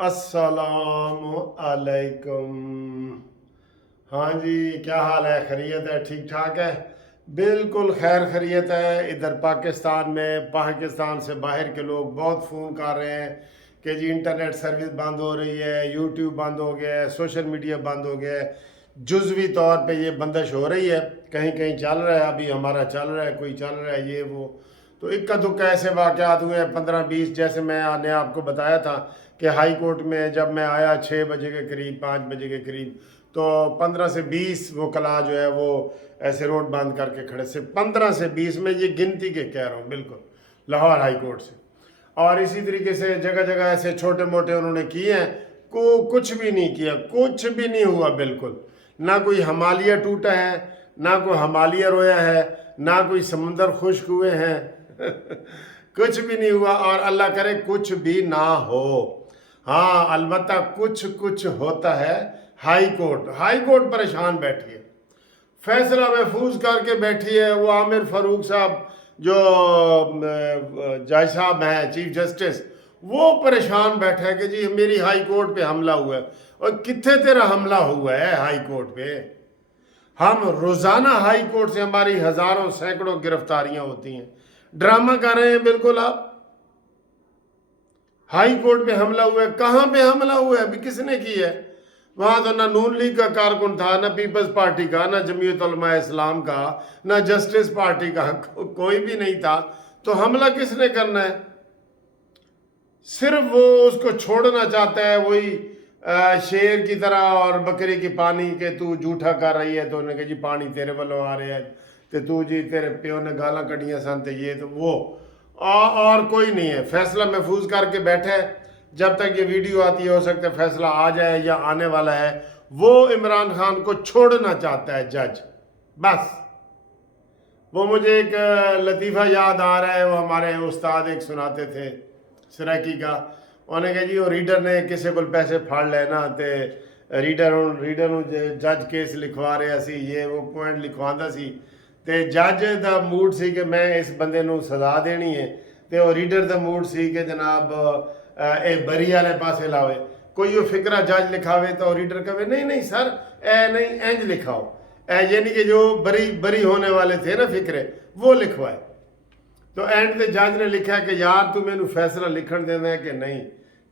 السلام علیکم۔ ہاں جی، کیا حال ہے؟ خیریت ہے؟ ٹھیک ٹھاک ہے؟ بالکل خیر خیریت ہے۔ ادھر پاکستان سے باہر کے لوگ بہت فون کر رہے ہیں کہ جی انٹرنیٹ سروس بند ہو رہی ہے، یوٹیوب بند ہو گیا ہے، سوشل میڈیا بند ہو گیا ہے، جزوی طور پہ یہ بندش ہو رہی ہے، کہیں کہیں چل رہا ہے، ابھی ہمارا چل رہا ہے، کوئی چل رہا ہے، یہ وہ تو اکا دکا ایسے واقعات ہوئے ہیں 15-20، جیسے میں نے آپ کو بتایا تھا کہ ہائی کورٹ میں جب میں آیا 6 بجے کے قریب، 5 بجے کے قریب، تو 15 سے 20 وکلاء جو ہے وہ ایسے روڈ بند کر کے کھڑے سے، 15 سے 20 میں یہ گنتی کے کہہ رہا ہوں، بالکل لاہور ہائی کورٹ سے۔ اور اسی طریقے سے جگہ جگہ ایسے چھوٹے موٹے انہوں نے کیے ہیں، کچھ بھی نہیں کیا، کچھ بھی نہیں ہوا، بالکل نہ کوئی ہمالیہ ٹوٹا ہے، نہ کوئی ہمالیہ رویا ہے، نہ کوئی سمندر خشک ہوئے ہیں کچھ بھی نہیں ہوا، اور اللہ کرے کچھ بھی نہ ہو۔ ہاں البتہ کچھ ہوتا ہے۔ ہائی کورٹ پریشان بیٹھی ہے، فیصلہ محفوظ کر کے بیٹھی ہے۔ وہ عامر فاروق صاحب جو جج صاحب ہیں چیف جسٹس، وہ پریشان بیٹھا ہے کہ جی میری ہائی کورٹ پہ حملہ ہوا ہے۔ اور کتنے تیرا حملہ ہوا ہے ہائی کورٹ پہ؟ ہم روزانہ ہائی کورٹ سے ہماری ہزاروں سینکڑوں گرفتاریاں ہوتی ہیں، ڈرامہ کر رہے ہیں بالکل آپ۔ ہائی کورٹ پہ حملہ ہوا ہے، کہاں پہ حملہ ہوا ہے؟ ابھی کس نے کی ہے؟ وہاں تو نہ نون لیگ کا کارکن تھا، نہ پیپلز پارٹی کا، نہ جمعیت علماء اسلام کا، نہ جسٹس پارٹی کا، کوئی بھی نہیں تھا، تو حملہ کس نے کرنا ہے؟ صرف وہ اس کو چھوڑنا چاہتا ہے، وہی شیر کی طرح اور بکری کی پانی کہ تو جھوٹا کر رہی ہے، تو انہوں نے کہا جی پانی تیرے والوں آ رہے ہیں، تو جی تیرے پیو نے گالاں کڑیاں سن، تو یہ تو وہ، اور کوئی نہیں ہے۔ فیصلہ محفوظ کر کے بیٹھے، جب تک یہ ویڈیو آتی ہے ہو سکتا ہے فیصلہ آ جائے یا آنے والا ہے۔ وہ عمران خان کو چھوڑنا چاہتا ہے جج، بس۔ وہ مجھے ایک لطیفہ یاد آ رہا ہے، وہ ہمارے استاد ایک سناتے تھے سرائکی کا، انہوں نے کہا جی وہ ریڈر نے کسی کو پیسے پھاڑ لینا تے ریڈر جج کیس لکھوا رہا سی، یہ وہ پوائنٹ لکھواندہ سی، تے جج دا موڈ سی کہ میں اس بندے نو سزا دینی ہے، تے وہ ریڈر دا موڈ سی کہ جناب اے بری والے پاسے لاوے، کوئی وہ فکرہ جج لکھاوے تو ریڈر کہے نہیں نہیں سر اے نہیں اینج لکھاؤ، یعنی کہ جو بری ہونے والے تھے نا فکرے وہ لکھوائے۔ تو اینڈ تے جج نے لکھا کہ یار تو میں نو فیصلہ لکھن دینا ہے کہ نہیں،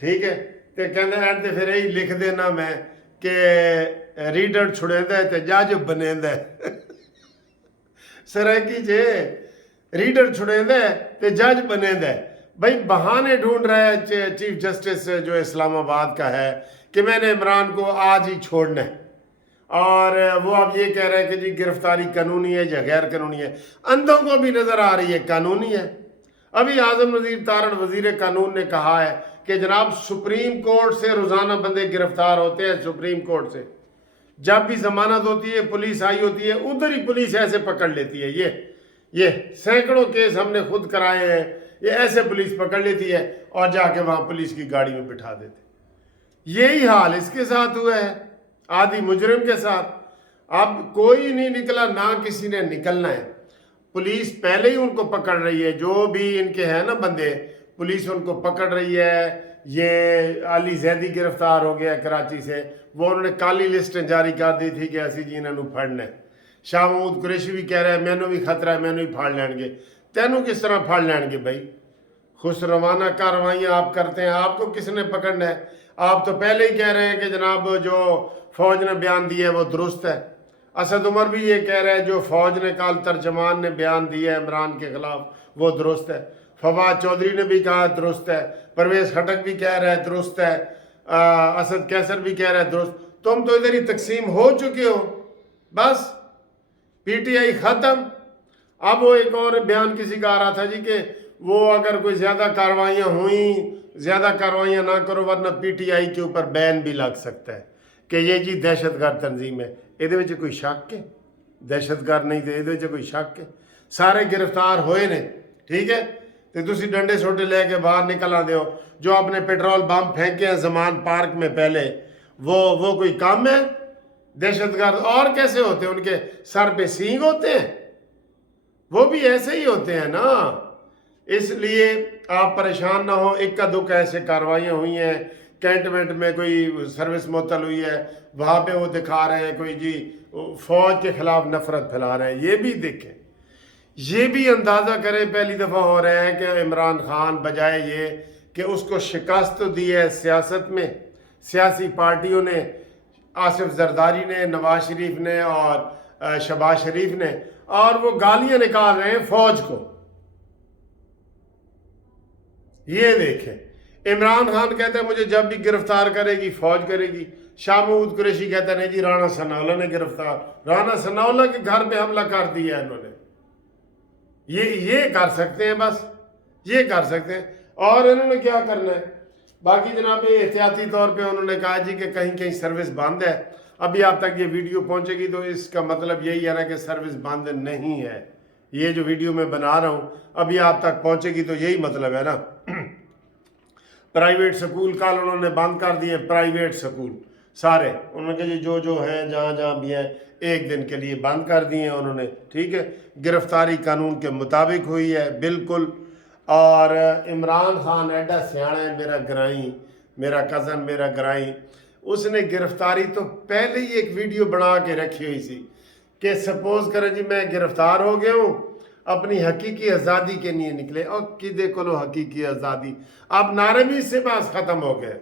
ٹھیک ہے، تے کہنا اینڈ تے پھر یہی لکھ دینا میں کہ ریڈر چھڑیندہ ہے تے جج بنیندہ ہے سرائکی جے ریڈر چھڑیندہ ہے تے جج بنیندہ ہے۔ بھائی بہانے ڈھونڈ رہا ہے چیف جسٹس جو اسلام آباد کا ہے کہ میں نے عمران کو آج ہی چھوڑنا ہے، اور وہ اب یہ کہہ رہے ہیں کہ جی گرفتاری قانونی ہے یا غیر قانونی ہے۔ اندھوں کو بھی نظر آ رہی ہے قانونی ہے۔ ابھی اعظم نذیر تارڑ وزیر قانون نے کہا ہے کہ جناب سپریم کورٹ سے روزانہ بندے گرفتار ہوتے ہیں، سپریم کورٹ سے جب بھی ضمانت ہوتی ہے پولیس آئی ہوتی ہے، ادھر ہی پولیس ایسے پکڑ لیتی ہے۔ یہ سینکڑوں کیس ہم نے خود کرائے ہیں، یہ ایسے پولیس پکڑ لیتی ہے اور جا کے وہاں پولیس کی گاڑی میں بٹھا دیتے۔ یہی حال اس کے ساتھ ہوا ہے، آدھی مجرم کے ساتھ۔ اب کوئی نہیں نکلا، نہ کسی نے نکلنا ہے، پولیس پہلے ہی ان کو پکڑ رہی ہے، جو بھی ان کے ہیں نا بندے، پولیس ان کو پکڑ رہی ہے۔ یہ علی زیدی گرفتار ہو گیا کراچی سے، وہ انہوں نے کالی لسٹیں جاری کر دی تھی کہ ایسی جی انہوں نے پھڑنا ہے۔ شاہ محمود قریشی بھی کہہ رہا ہے مینوں بھی خطرہ ہے، مینوں ہی پھاڑ لین گے۔ تینوں کس طرح پھاڑ لین گے بھائی؟ خسروانہ کارروائیاں آپ کرتے ہیں، آپ کو کس نے پکڑنا ہے؟ آپ تو پہلے ہی کہہ رہے ہیں کہ جناب جو فوج نے بیان دیا ہے وہ درست ہے۔ اسد عمر بھی یہ کہہ رہے ہیں جو فوج نے کال ترجمان نے بیان دیا ہے عمران کے خلاف وہ درست ہے۔ فواد چودھری نے بھی کہا درست ہے، پرویز خٹک بھی کہہ رہا ہے درست ہے، اسد کیسر بھی کہہ رہا ہے درست۔ تم تو ادھر ہی تقسیم ہو چکے ہو، بس پی ٹی آئی ختم۔ اب وہ ایک اور بیان کسی کا آ رہا تھا جی کہ وہ اگر کوئی زیادہ کاروائیاں ہوئیں، زیادہ کاروائیاں نہ کرو ورنہ پی ٹی آئی کے اوپر بین بھی لگ سکتا ہے کہ یہ جی دہشت گرد تنظیم ہے۔ یہ کوئی شک ہے؟ دہشت گرد نہیں تھے، یہ کوئی شک ہے؟ سارے گرفتار ہوئے نے، ٹھیک ہے، تو تسی ڈنڈے سوٹے لے کے باہر نکل آتے ہو۔ جو اپنے پیٹرول بم پھینکے ہیں زمان پارک میں پہلے، وہ کوئی کام ہے؟ دہشت گرد اور کیسے ہوتے ہیں؟ ان کے سر پہ سینگ ہوتے ہیں؟ وہ بھی ایسے ہی ہوتے ہیں نا۔ اس لیے آپ پریشان نہ ہو، اکا دکا ایسے کاروائیاں ہوئی ہیں कैंटनमेंट में कोई सर्विस मुअत्तल हुई है, वहाँ पे वो दिखा रहे हैं कोई जी फ़ौज के ख़िलाफ़ नफ़रत फैला रहे हैं। ये भी देखें, ये भी अंदाज़ा करें, पहली दफ़ा हो रहे हैं कि इमरान खान बजाय ये कि उसको शिकस्त तो दी है सियासत में, सियासी पार्टियों ने, आसिफ जरदारी ने, नवाज शरीफ ने और शहबाज शरीफ ने, और वो गालियाँ निकाल रहे हैं फ़ौज को। ये देखें, इमरान खान कहते हैं मुझे जब भी गिरफ्तार करेगी फ़ौज करेगी। शाह महमूद कुरैशी कहते हैं नहीं जी राना सनाउल्लाह ने गिरफ्तार, राना सनाउल्लाह के घर पे हमला कर दिया इन्होंने। ये कर सकते हैं, बस ये कर सकते हैं। और इन्होंने क्या करना है बाकी जनाब, एहतियाती तौर पे उन्होंने कहा जी कि कहीं कहीं सर्विस बंद है। अभी आप तक ये वीडियो पहुंचेगी तो इसका मतलब यही है ना कि सर्विस बंद नहीं है। ये जो वीडियो मैं बना रहा हूँ अभी आप तक पहुंचेगी तो यही मतलब है ना। प्राइवेट स्कूल कल उन्होंने बंद कर दिए, प्राइवेट स्कूल सारे उन्होंने कहा जी जो हैं जहाँ जहाँ भी हैं एक दिन के लिए बंद कर दिए हैं उन्होंने, ठीक है। गिरफ्तारी कानून के मुताबिक हुई है बिल्कुल। और इमरान खान एडा सियाना है, मेरा ग्राई, मेरा कज़न, मेरा ग्राई, उसने गिरफ्तारी तो पहले ही एक वीडियो बना के रखी हुई थी कि सपोज करें जी मैं गिरफ्तार हो गया हूँ, अपनी हकीकी आज़ादी के लिए निकले। और कि देखो लो हकीकी आज़ादी, अब नारे भी इससे पास ख़त्म हो गए,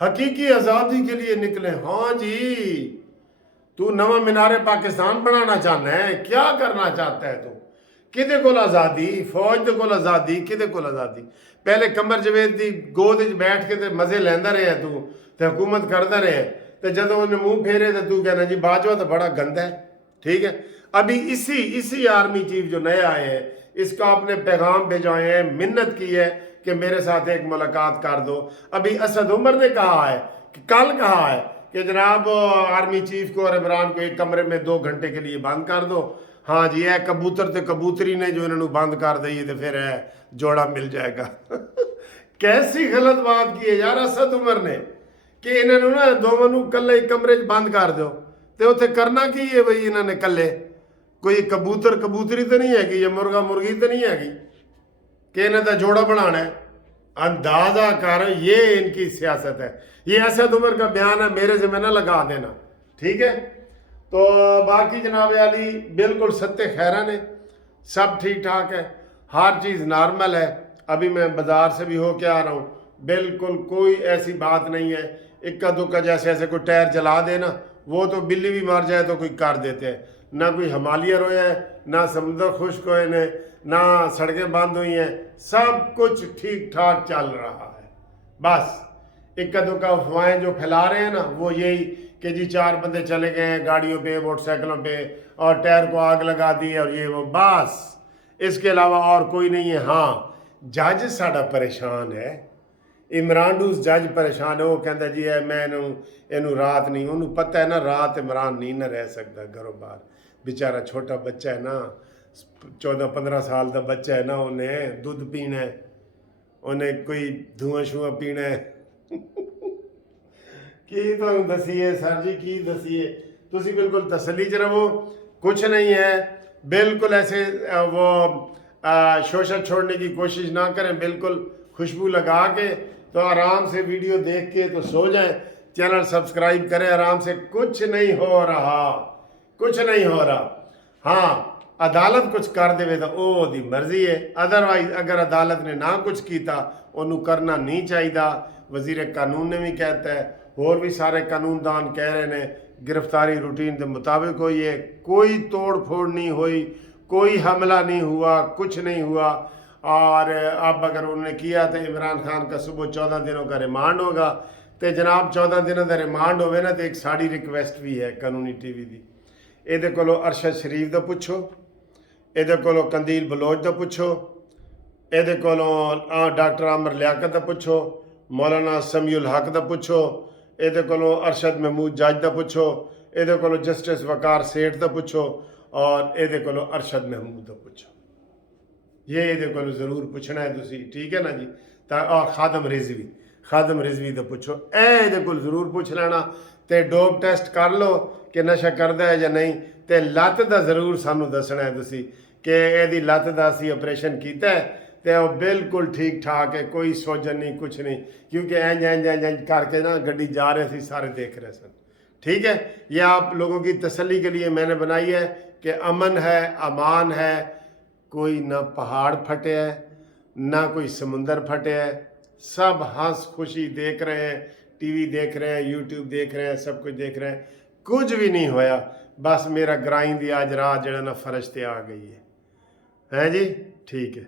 हकीकी आज़ादी के लिए निकले। हाँ जी, तू नवा मीनारे पाकिस्तान बनाना चाहना है, क्या करना चाहता है तू? किदे कोल आज़ादी, फौज दे कोल आज़ादी, किदे कोल आज़ादी? पहले कमर जवेद दी गोद विच बैठ के ते मज़े लैंदा रहा तू ते हुकूमत करता रहा, तो जदों उन्हें मुँह फेरे तो तू कहना जी बाजवा तो बड़ा गंदा है, ठीक है। अभी इसी आर्मी चीफ जो नए आए हैं इसका आपने पैगाम भिजवाए हैं, मिन्नत की है कि मेरे साथ एक मुलाकात कर दो। अभी असद उमर ने कहा है कि कल कहा है कि जनाब आर्मी चीफ को और इमरान को एक कमरे में 2 घंटे के लिए बंद कर दो। हाँ जी, है कबूतर तो कबूतरी ने जो इन्होंने बंद कर दी तो फिर है जोड़ा मिल जाएगा। कैसी गलत बात की है यार असद उमर ने कि इन्होंने ना दोवां नूं कल्ले एक कमरे च बंद कर दो, तो उत्थे करना की है बई इन्होंने कल्ले? कोई कबूतर कबूतरी तो नहीं हैगी या मुर्गा मुर्गी तो नहीं हैगी कि इन्हें तो जोड़ा बनाना है। अंदाजा कर, ये इनकी सियासत है। ये असद उमर का बयान है, मेरे से में ना लगा देना, ठीक है। तो बाकी जनाब अली बिल्कुल सत्य खैरा ने, सब ठीक ठाक है, हर चीज़ नॉर्मल है। अभी मैं बाज़ार से भी हो के आ रहा हूँ, बिल्कुल कोई ऐसी बात नहीं है। इक्का दुक्का जैसे ऐसे कोई टायर जला दे ना, वो तो बिल्ली भी मर जाए तो कोई कर देते हैं। ना कोई हिमालय रोया है, ना समुद्र खुश्क हुए ने, ना सड़कें बंद हुई हैं, सब कुछ ठीक ठाक चल रहा है। बस इक्का दुक्का अफवाहें जो फैला रहे हैं ना वो यही कि जी 4 बंदे चले गए हैं गाड़ियों पे, मोटरसाइकिलों पे और टायर को आग लगा दी और ये वो, बस इसके अलावा और कोई नहीं है। हाँ, जज साड़ा परेशान है, इमरान जज परेशान है। वो कहता जी है मैं इनू रात नहीं, उन्होंने पता है ना रात इमरान नहीं ना रह सकता घरों बाहर। बेचारा छोटा बच्चा है ना, 14-15 साल का बच्चा है ना, उन्हें दुध पीना है, उन्हें कोई धुआं शुआं पीना है। की तुहानू दसीए सर जी, की दसीए, तुसी बिल्कुल तसल्ली च रहो, कुछ नहीं है। बिल्कुल ऐसे वो शोषा छोड़ने की कोशिश ना करें, बिल्कुल खुशबू लगा के तो आराम से वीडियो देख के तो सो जाएं। चैनल सब्सक्राइब करें आराम से, कुछ नहीं हो रहा, कुछ नहीं हो रहा। हाँ, अदालत कुछ कर दे तो वो दी मर्जी है, अदरवाइज अगर अदालत ने ना कुछ किया उन्होंने करना नहीं चाहिए। वजीर कानून ने भी कहता है, और भी सारे कानूनदान कह रहे हैं गिरफ्तारी रूटीन के मुताबिक हुई है, कोई तोड़ फोड़ नहीं हुई, कोई हमला नहीं हुआ, कुछ नहीं हुआ। और अब अगर उन्होंने किया तो इमरान खान का सुबह 14 दिनों का रिमांड होगा। तो जनाब 14 दिनों का रिमांड होवे ना, तो एक साड़ी रिक्वेस्ट भी है कानूनी टीवी की, ये को अरशद शरीफ का पुछो, ये को कंदील बलोच का पुछो, ये को डॉक्टर आमर लियाकत का पुछो, मौलाना समीउल हक का पुछो, ये को अरशद महमूद जज का पुछो, ये को जस्टिस वकार सेठ का पुछो, और ये को अरशद महमूद का पुछो। ये को जरूर पूछना है तुसी, ठीक है ना जी। और खादम रिजवी तो पुछो, ये को जरूर पूछ लेना। तो डोप टेस्ट कर लो कि नशा करता है या नहीं, तो लत्त का जरूर सानू दसना है तुसी कि यदी लत्त का असी ऑपरेशन किया है ਤੇ ਉਹ ਬਿਲਕੁਲ ਠੀਕ ਠਾਕ ਹੈ, ਕੋਈ ਸੋਜਨ नहीं कुछ नहीं, क्योंकि इंज इंज इंज इंज करके ना गड्डी जा रहे थे, सारे देख रहे सन। ठीक है, ये आप लोगों की तसल्ली के लिए मैंने बनाई है कि अमन है, अमान है, कोई ना पहाड़ फटे है ना कोई समुंदर फटे है, सब हंस खुशी देख रहे हैं, टीवी देख रहे हैं, यूट्यूब देख रहे हैं, सब कुछ देख रहे हैं, कुछ भी नहीं होया। बस मेरा ग्राइं दी आज रात जड़ा ना फर्श ते आ गई है जी। ठीक है।